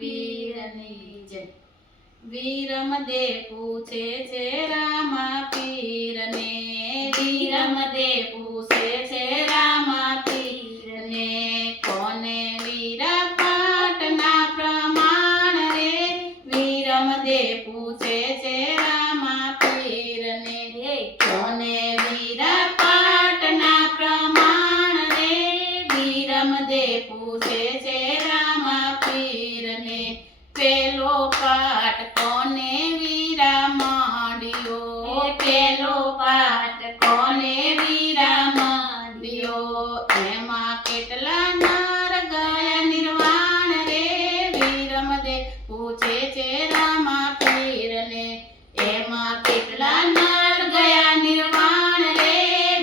પીરની જય। વીરમદે પૂછે છે રામા પીરને, વીરમદે પૂછે છે રામા પીરને, કોને વીરા પાટના પ્રમાણ રે, વીરમદે પૂછે છે રામા પીરને, કોને વીરા પાટના પ્રમાણ રે, વીરમદે પૂછે છે રામા પીરને, પેલો પાટ કોને વીરા માંડ્યો, પેલો પાટ કોને વીરા માંડ્યો, એમાં કેટલા નર ગયા નિર્વાણ રે, વીરમદે પૂછે છે રામા પીરને, એમાં કેટલા નર ગયા નિર્વાણ રે,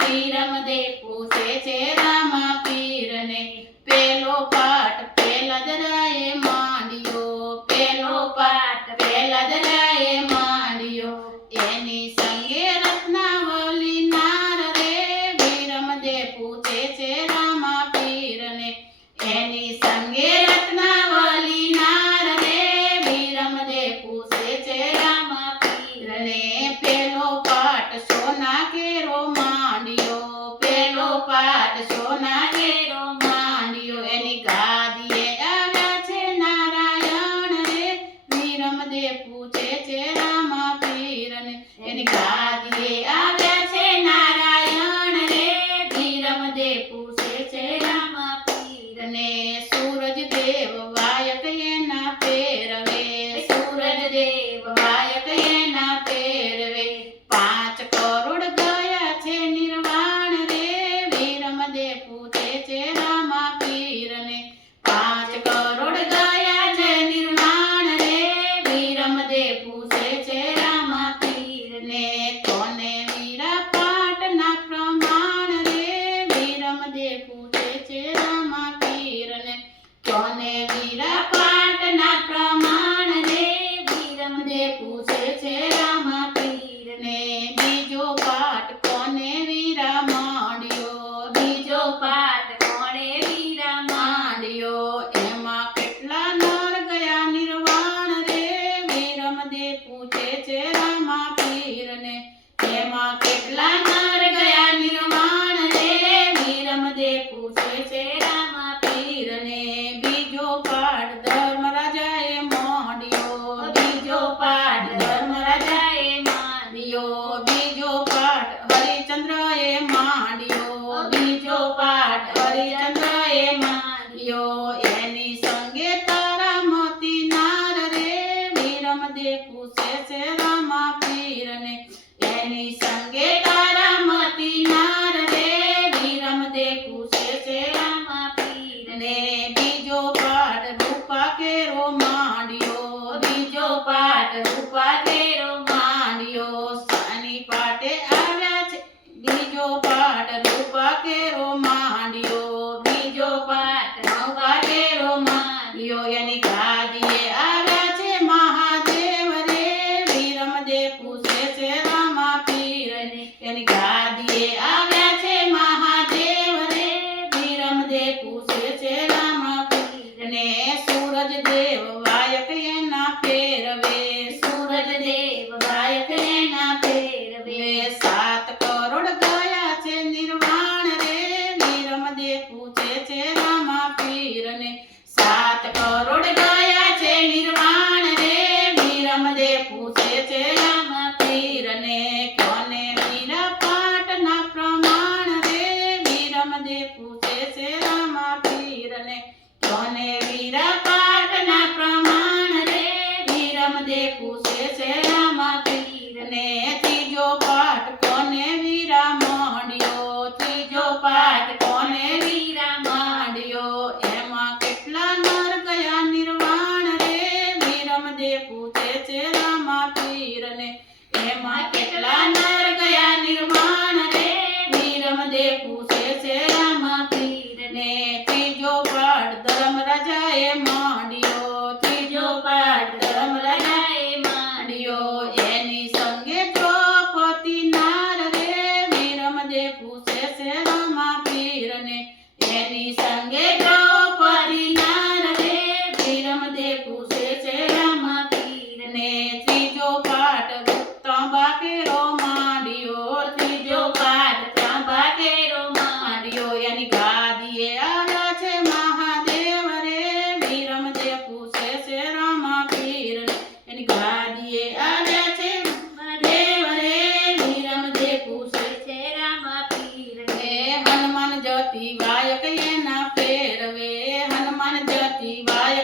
વીરમદે પૂછે છે રામા પીરને, પેલો પાટ પેલા દરાએ માંડ્યો, પેલો પાટ પેલા દરાએ માંડ્યો, એની સંગે રત્નાવલી નાર રે, વીરમદે પૂછે છે રામા પીરને, એની સંગે રત્નાવલી નાર રે, વીરમદે પૂછે છે રામા પીરને, પેલો પાટ સોના કેરો માંડ્યો, પેલો પાટ સોના કેરો માંડ્યો, એની ગાદીએ આવ્યા છે નારાયણ રે, વીરમદે પૂછે છે રામા પીરને, એની ગાદીએ આવ્યા છે નારાયણ રે, વીરમદે પૂછે છે રામા પીરને, સૂરજ દેવ વાયક એના પેરવે, સૂરજ દેવ વાયક એના પેરવે, 5 કરોડ ગયા છે નિર્વાણ રે, વીરમદે પૂછે છે રામા પીરને, 5 કરોડ ગયા છે નિર્વાણ રે, વીરમદે પૂછે છે રામા પીરને, કોને વીરા પાટના પ્રમાણ રે, વીરમદે પૂછે છે રામા પીરને, કોને વીરા પાટના પ્રમાણ રે, વીરમદે પૂછે છે રામા પીરને, બીજો પાટ કોને વીરા માંડ્યો, બીજો પાટ કોને વીરા માંડ્યો, એમાં કેટલા નર ગયા નિર્વાણ રે, વીરમદે પૂછે છે રામા પીરને, એમાં કેટલા નર ગયા નિર્વાણ રે, વીરમદે પૂછે છે રામા પીરને, બીજો પાટ ધર્મરાજાએ માંડ્યો, બીજો પાટ ધર્મરાજાએ માંડ્યો, બીજો પાટ હરિચંદ્રએ માંડ્યો, બીજો પાટ હરિચંદ્રએ માંડ્યો, એની સંગે તારામતી નાર રે, વીરમદે પૂછે છે રામા પીરને, એની સંગે તારામતી નાર રે, વીરમદે પૂછે છે રામા પીરને, બીજો પાટ રૂપા કેરો માંડ્યો, બીજો પાટ રૂપા કેરો માંડ્યો, સાની પાટે આવ્યા છે, બીજો પાટ રૂપા કેરો માંડ્યો, બીજો પાટ નવા કેરો માંડ્યો, એની ગાદીએ આવ્યા છે મહાદેવ રે, વીરમદે પૂછે છે રામા પીરને, એની ગાદીએ આવ્યા છે મહાદેવ રે, વીરમદે પૂછે છે રામા પીરને, સૂરજ દેવ વાયક એના પેરવે, સૂરજ દેવ વાયક એના પેરવે, 7 કરોડ ગયા છે નિર્વાણ રે, વીરમદે પૂછે છે રામા પીરને, 7 કરોડ ગયા છે નિર્વાણ રે, વીરમદે પૂછે છે રામા પીરને, કોને વીરા પાટના પ્રમાણ રે, વીરમદે પૂછે છે રામા પીરને, કોને વીરા પાટના પ્રમાણ રે, વીરમદે પૂછે છે રામા પીરને, ત્રીજો પાટ કોને વીરા માંડ્યો, ત્રીજો પાટ કોને વીરા માંડ્યો, એમાં કેટલા નર ગયા નિર્વાણ રે, વીરમદે પૂછે છે રામા પીરને, એમાં કેટલા નર ગયા નિર્વાણ રે, વીરમદે પૂછે છે રામા પીરને, ત્રીજો પાટ ધર્મરાજાએ માંડ્યો, ત્રીજો પાટ ધર્મરાજાએ માંડ્યો, એની સંગે દ્રૌપદી નાર રે, વીરમદે પૂછે છે રામા પીરને, એની સંગે દ્રૌપદી નાર રે, વીરમદે પૂછે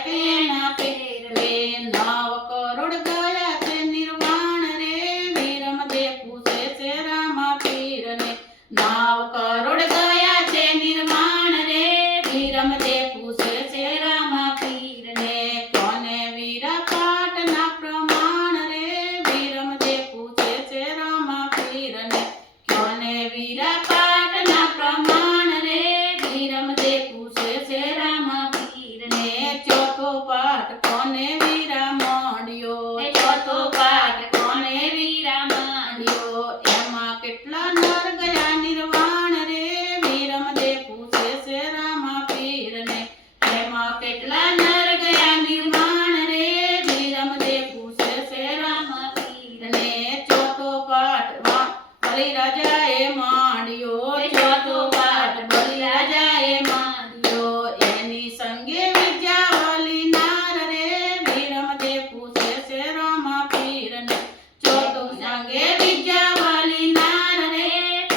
વાયક એના પહેરવે. 9 કરોડ ગયા છે નિર્વાણ રે, વીરમદેવ પૂછે છે રામા પીરને. 9 કરોડ ગયા છે નિર્વાણ રે, વીરમદેવ પૂછે છે રામા પીરને. કોને વીરા પાટના પ્રમાણ રે, વીરમદેવ પૂછે છે રામા પીરને. કોને વીરા પાટના પ્રમાણ રે, વીરમદેવ પૂછે છે રામા પીરને. ચોથો પાઠ કોને વીરા માંડ્યો, ચોથો પાઠ કોને વીરા માંડ્યો. એમાં કેટલા નર ગયા નિર્વાણ રે, વીરમદેવ પૂછે છે રામા પીરને. એમાં કેટલા નર ગયા નિર્વાણ રે, વીરમદેવ પૂછે છે રામા પીરને. ચોથો પાઠ બલિરાજાએ માંડ્યો, ચોથો પાઠ બલિરાજાએ માંડ્યો. એની સંગે વિદ્યાવાલી નાર રે, વીરમદેવ પૂછે છે રામા પીરને. ચોથો સંગે વિદ્યાવાલી નાર રે,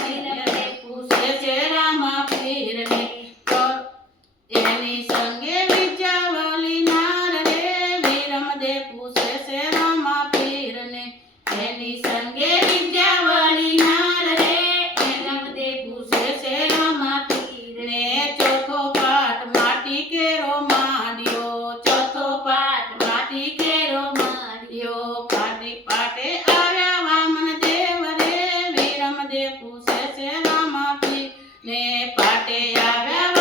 વીરમદેવ પૂછે છે રામા પીરને. એની સંગે વિદ્યાવાલી નાર રે, વીરમદેવ પૂછે છે રામા પીરને. એની સંગે વિદ્યાવાલી નાર રે, વીરમદેવ પૂછે છે રામા પીરને. ચોથો પાઠ માટી કેરો માંડ્યો, ચોથો પાઠ માટી કેરો માંડ્યો. પાટે આવ્યા વામન દેવ રે, વીરમદેવ પૂછે છે રામા પીરને. પાટે આવ્યા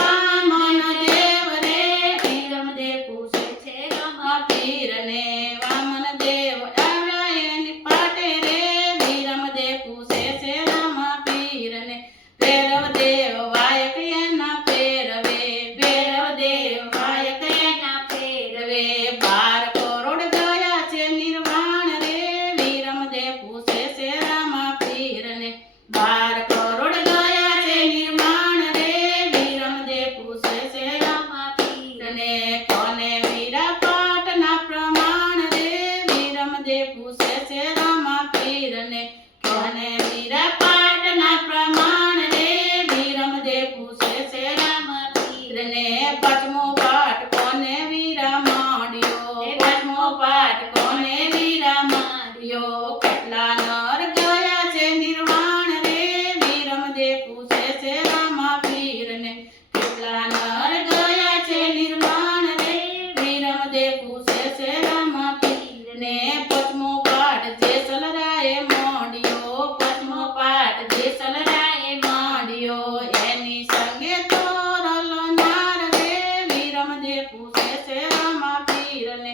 વામન દેવ રે, વીરમદેવ પૂછે છે રામા પીરને. વામન દેવ આવ્યા એની પાટે રે, વીરમદેવ પૂછે છે રામા પીરને. ભૈરવદેવ વાયક એના પહેરવે, ભૈરવદેવ વાયક એના પહેરવે. 12 કરોડ ગયા છે નિર્વાણ રે, વીરમદેવ પૂછે છે રામા પીરને. 12 કરોડ ગયા છે નિર્વાણ રે, વીરમદેવ પૂછે છે રામા પીરને. કોને વીરા પાટના પ્રમાણ રે, વીરમદેવ પૂછે છે રામા પીરને. કોને વીરા પાટના પ્રમાણ રે, વીરમદેવ પૂછે છે રામા પીરને. પાંચમો પાઠ કોને વીરા માંડ્યો, પાંચમો પાઠ કોને વીરા માંડ્યો. કેટલા નર ગયા છે નિર્વાણ રે, વીરમદેવ પૂછે છે રામા પીરને. કેટલા નર ગયા છે નિર્વાણ રે, વીરમદેવ પૂછે છે રામા પીરને. પાંચમો પાઠ જેસલરાએ માંડ્યો, પાંચમો પાઠ જેસલરાએ માંડ્યો. એની સંગે તોરલ નાર રે, વીરમદેવ પૂછે છે રામા પીરને.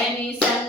એની સંગે